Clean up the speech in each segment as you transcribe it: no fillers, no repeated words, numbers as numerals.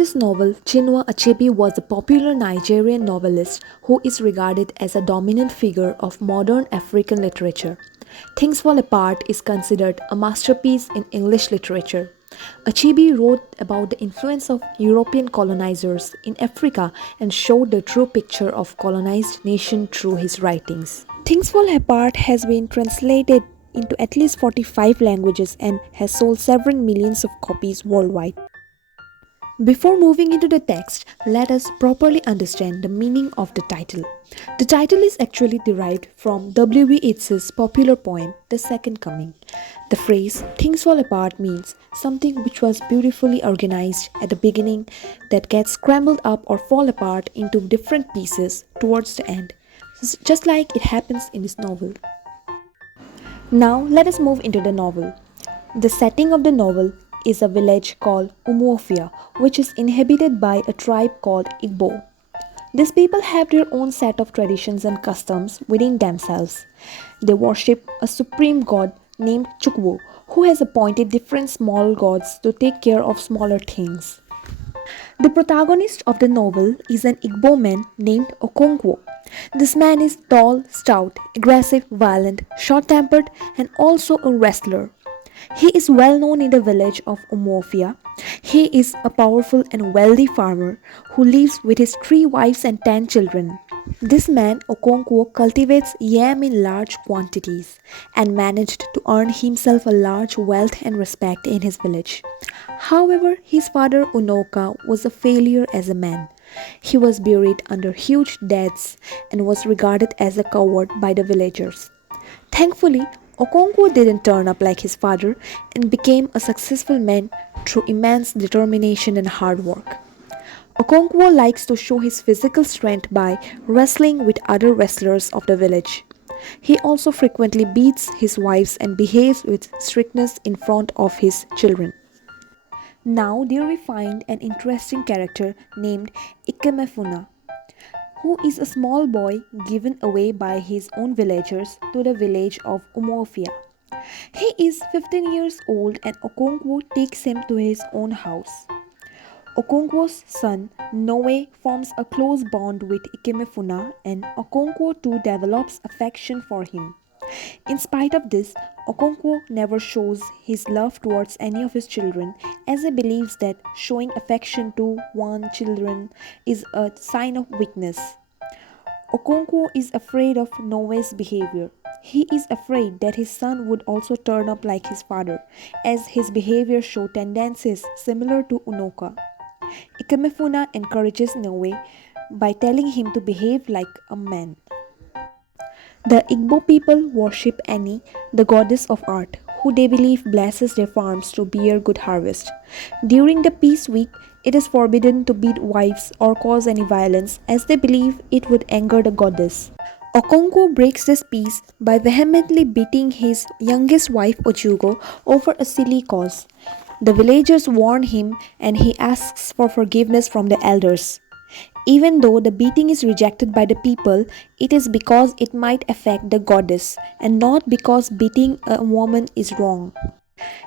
this novel, Chinua Achebe was a popular Nigerian novelist who is regarded as a dominant figure of modern African literature. Things Fall Apart is considered a masterpiece in English literature. Achebe wrote about the influence of European colonizers in Africa and showed the true picture of colonized nation through his writings. Things Fall Apart has been translated into at least 45 languages and has sold several millions of copies worldwide. Before moving into the text, let us properly understand the meaning of the title. The title is actually derived from W.B. Yeats's popular poem, The Second Coming. The phrase "things fall apart" means something which was beautifully organized at the beginning that gets scrambled up or fall apart into different pieces towards the end, just like it happens in this novel. Now let us move into the novel. The setting of the novel is a village called Umofia, which is inhabited by a tribe called Igbo. These people have their own set of traditions and customs within themselves. They worship a supreme god named Chukwu, who has appointed different small gods to take care of smaller things. The protagonist of the novel is an Igbo man named Okonkwo. This man is tall, stout, aggressive, violent, short-tempered, and also a wrestler. He is well known in the village of Umofia. He is a powerful and wealthy farmer who lives with his 3 wives and 10 children. This man, Okonkwo, cultivates yam in large quantities and managed to earn himself a large wealth and respect in his village. However, his father Unoka was a failure as a man. He was buried under huge debts and was regarded as a coward by the villagers. Thankfully, Okonkwo didn't turn up like his father and became a successful man through immense determination and hard work. Okonkwo likes to show his physical strength by wrestling with other wrestlers of the village. He also frequently beats his wives and behaves with strictness in front of his children. Now there we find an interesting character named Ikemefuna, who is a small boy given away by his own villagers to the village of Umofia. He is 15 years old and Okonkwo takes him to his own house. Okonkwo's son, Noe, forms a close bond with Ikemefuna and Okonkwo too develops affection for him. In spite of this, Okonkwo never shows his love towards any of his children as he believes that showing affection to one's children is a sign of weakness. Okonkwo is afraid of Noe's behavior. He is afraid that his son would also turn up like his father, as his behavior shows tendencies similar to Unoka. Ikemefuna encourages Noe by telling him to behave like a man. The Igbo people worship Ani, the goddess of art, who they believe blesses their farms to bear good harvest. During the peace week, it is forbidden to beat wives or cause any violence as they believe it would anger the goddess. Okonkwo breaks this peace by vehemently beating his youngest wife Ojugo over a silly cause. The villagers warn him and he asks for forgiveness from the elders. Even though the beating is rejected by the people, it is because it might affect the goddess and not because beating a woman is wrong.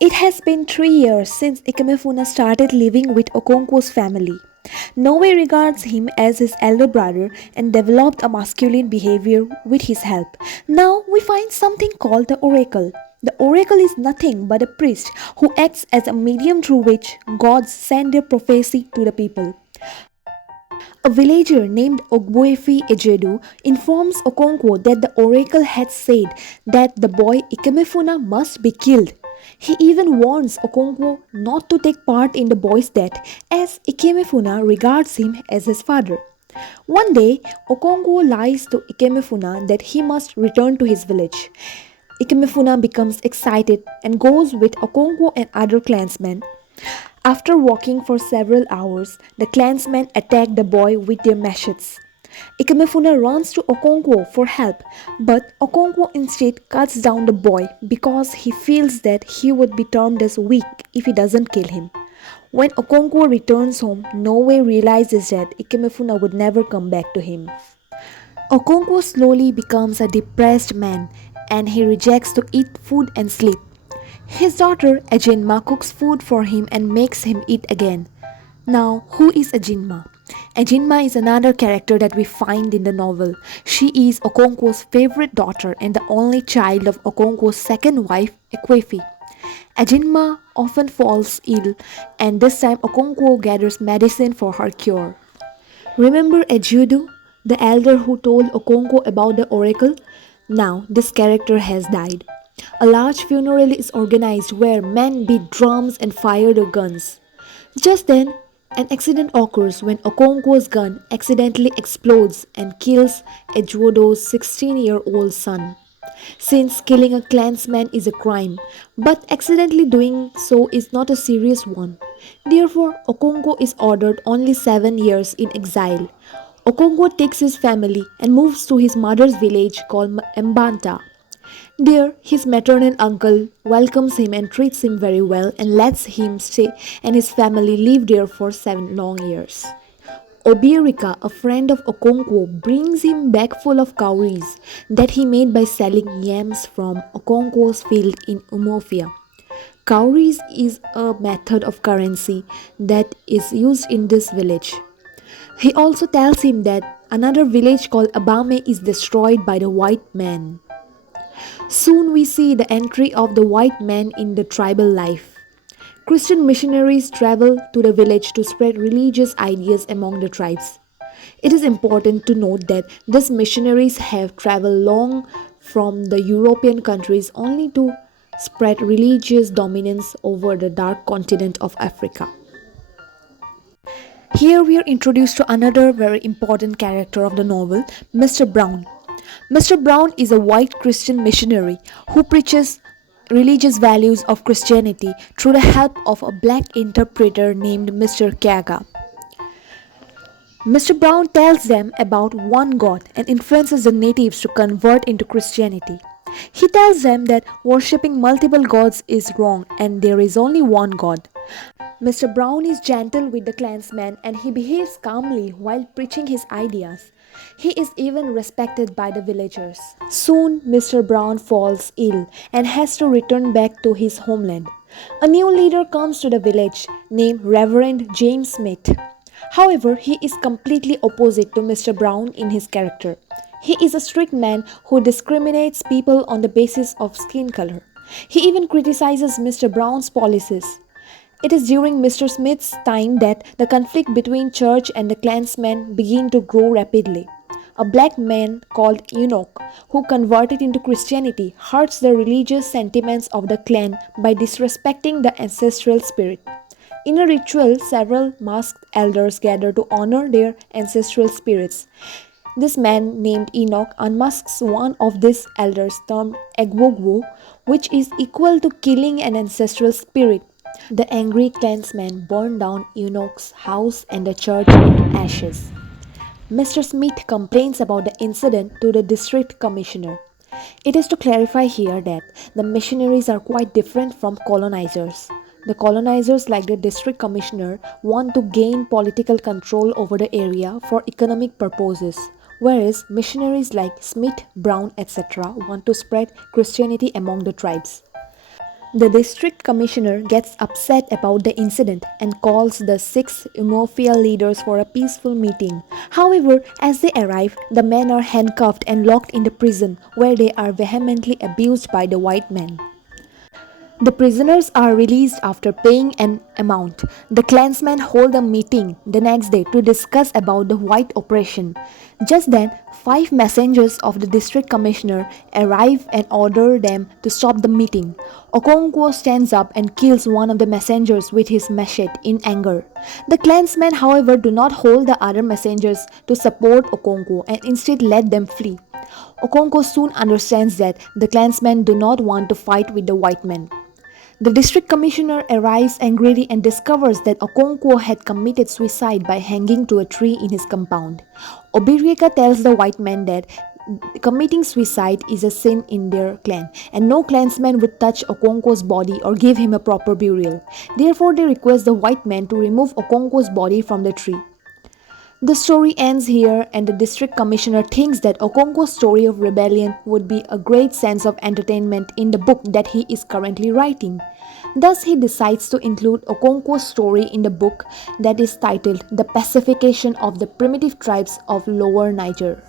It has been 3 years since Ikemefuna started living with Okonkwo's family. Noe regards him as his elder brother and developed a masculine behavior with his help. Now we find something called the oracle. The oracle is nothing but a priest who acts as a medium through which gods send their prophecy to the people. A villager named Ogbuefi Ejedu informs Okonkwo that the oracle had said that the boy Ikemefuna must be killed. He even warns Okonkwo not to take part in the boy's death as Ikemefuna regards him as his father. One day, Okonkwo lies to Ikemefuna that he must return to his village. Ikemefuna becomes excited and goes with Okonkwo and other clansmen. After walking for several hours, the clansmen attack the boy with their machetes. Ikemefuna runs to Okonkwo for help, but Okonkwo instead cuts down the boy because he feels that he would be termed as weak if he doesn't kill him. When Okonkwo returns home, Noe realizes that Ikemefuna would never come back to him. Okonkwo slowly becomes a depressed man and he rejects to eat food and sleep. His daughter Ejinma cooks food for him and makes him eat again. Now, who is Ajinma? Ajinma is another character that we find in the novel. She is Okonkwo's favorite daughter and the only child of Okonkwo's second wife, Ekwefi. Ajinma often falls ill, and this time Okonkwo gathers medicine for her cure. Remember Ejudu, the elder who told Okonkwo about the oracle? Now, this character has died. A large funeral is organized where men beat drums and fire their guns. Just then, an accident occurs when Okonkwo's gun accidentally explodes and kills Ejudo's 16-year-old son. Since killing a clansman is a crime, but accidentally doing so is not a serious one. Therefore, Okonkwo is ordered only 7 years in exile. Okonkwo takes his family and moves to his mother's village called Mbanta. There, his maternal uncle welcomes him and treats him very well and lets him stay and his family live there for 7 long years. Obirika, a friend of Okonkwo, brings him back full of cowries that he made by selling yams from Okonkwo's field in Umofia. Cowries is a method of currency that is used in this village. He also tells him that another village called Abame is destroyed by the white man. Soon we see the entry of the white man in the tribal life. Christian missionaries travel to the village to spread religious ideas among the tribes. It is important to note that these missionaries have traveled long from the European countries only to spread religious dominance over the dark continent of Africa. Here we are introduced to another very important character of the novel, Mr. Brown. Mr. Brown is a white Christian missionary who preaches religious values of Christianity through the help of a black interpreter named Mr. Kaga. Mr. Brown tells them about one God and influences the natives to convert into Christianity. He tells them that worshipping multiple gods is wrong and there is only one God. Mr. Brown is gentle with the clansmen and he behaves calmly while preaching his ideas. He is even respected by the villagers. Soon, Mr. Brown falls ill and has to return back to his homeland. A new leader comes to the village named Reverend James Smith. However, he is completely opposite to Mr. Brown in his character. He is a strict man who discriminates people on the basis of skin color. He even criticizes Mr. Brown's policies. It is during Mr. Smith's time that the conflict between church and the clansmen began to grow rapidly. A black man called Enoch, who converted into Christianity, hurts the religious sentiments of the clan by disrespecting the ancestral spirit. In a ritual, several masked elders gather to honor their ancestral spirits. This man named Enoch unmasks one of these elders termed Egwogwo, which is equal to killing an ancestral spirit. The angry clansmen burn down Enoch's house and the church into ashes. Mr. Smith complains about the incident to the district commissioner. It is to clarify here that the missionaries are quite different from colonizers. The colonizers, like the district commissioner, want to gain political control over the area for economic purposes, whereas missionaries like Smith, Brown, etc. want to spread Christianity among the tribes. The district commissioner gets upset about the incident and calls the 6 Umofia leaders for a peaceful meeting. However, as they arrive, the men are handcuffed and locked in the prison where they are vehemently abused by the white men. The prisoners are released after paying an amount. The clansmen hold a meeting the next day to discuss about the white oppression. Just then, 5 messengers of the district commissioner arrive and order them to stop the meeting. Okonkwo stands up and kills one of the messengers with his machete in anger. The clansmen, however, do not hold the other messengers to support Okonkwo and instead let them flee. Okonkwo soon understands that the clansmen do not want to fight with the white men. The district commissioner arrives angrily and discovers that Okonkwo had committed suicide by hanging to a tree in his compound. Obirika tells the white men that committing suicide is a sin in their clan and no clansman would touch Okonkwo's body or give him a proper burial. Therefore, they request the white men to remove Okonkwo's body from the tree. The story ends here, and the district commissioner thinks that Okonkwo's story of rebellion would be a great sense of entertainment in the book that he is currently writing. Thus, he decides to include Okonkwo's story in the book that is titled The Pacification of the Primitive Tribes of Lower Niger.